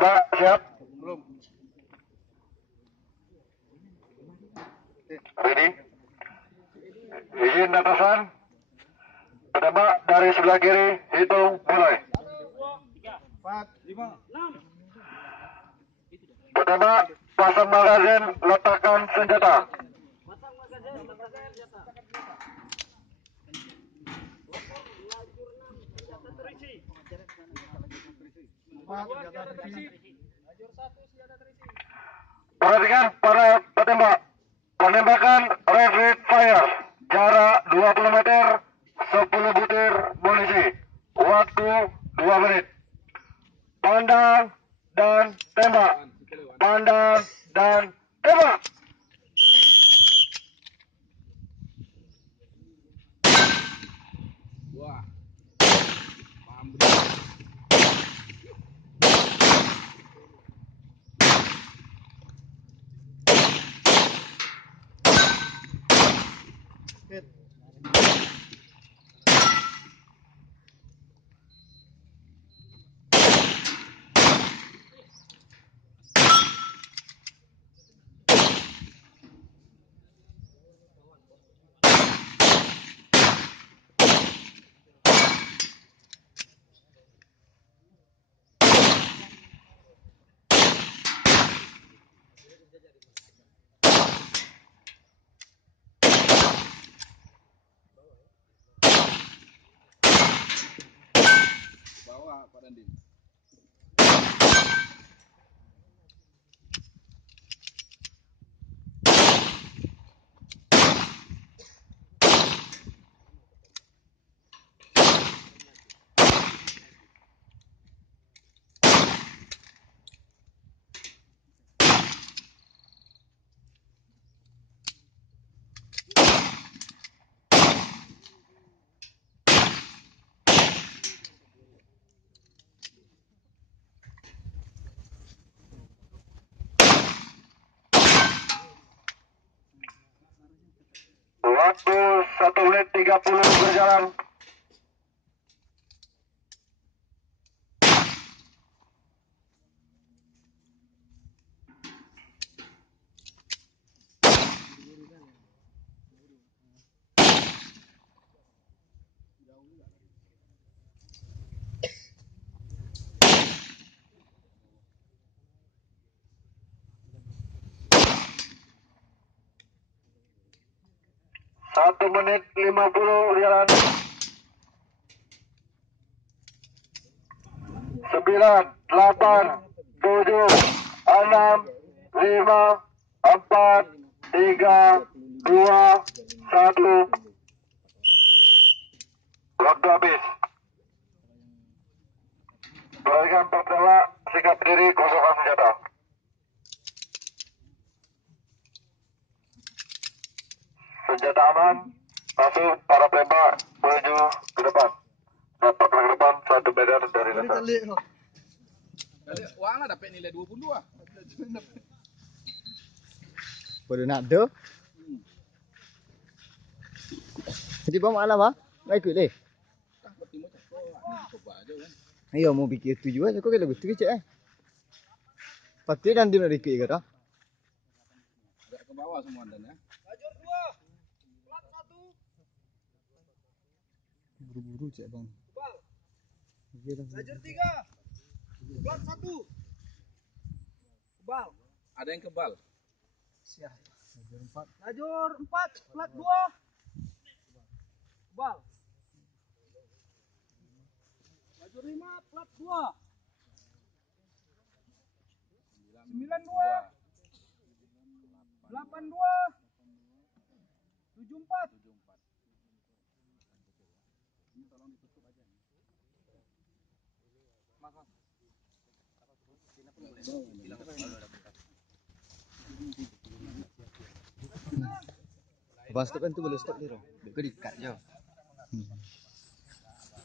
Penembak siap? Belum. Ready? Izin atasan. Penembak dari sebelah kiri, hitung mulai. 4, 5, 6. Penembak pasang magazin, letakkan senjata. Perhatikan para petembak. Penembakan rapid fire. Jarak 20 meter, 10 butir munisi. Waktu 2 menit. Pandang dan tembak. Pandang dan tembak. Wah. Hit. Bawah Pak Dandim. Waktu 1 menit 30 berjalan. Satu menit 50 jalan. 9, 8, 7, 6, 5, 4, 3, 2, 1. Waktu habis. Perhatikan petembak, sikap diri, kosongkan senjata. Senjata aman, masuk para penembak menuju ke depan. Dapat ke depan 1 meter dari dasar. Kali uang lah dapat nilai 20 ah. Boleh nak do. Jadi bang malam ah, nak ikut deh. Tah bertemu cakap, coba aja kan. Ayo mau bikin tu juga, aku kalau betul cek eh. Pasti dan dia nak ikut ke dah. Agak ke bawah semua dan ya. Lajur 2, plat 1. Buru-buru cek bang. Kebal. Lajur 3, plat 1. Kebal. Ada yang kebal. Siap. Lajur 4, plat 2. Kebal. Lajur 5, plat 2. 92, 82, 74. Ini tolong ditutup aja. Maaf. Bas tu kan tu boleh stop dia. Dek kau dikat je.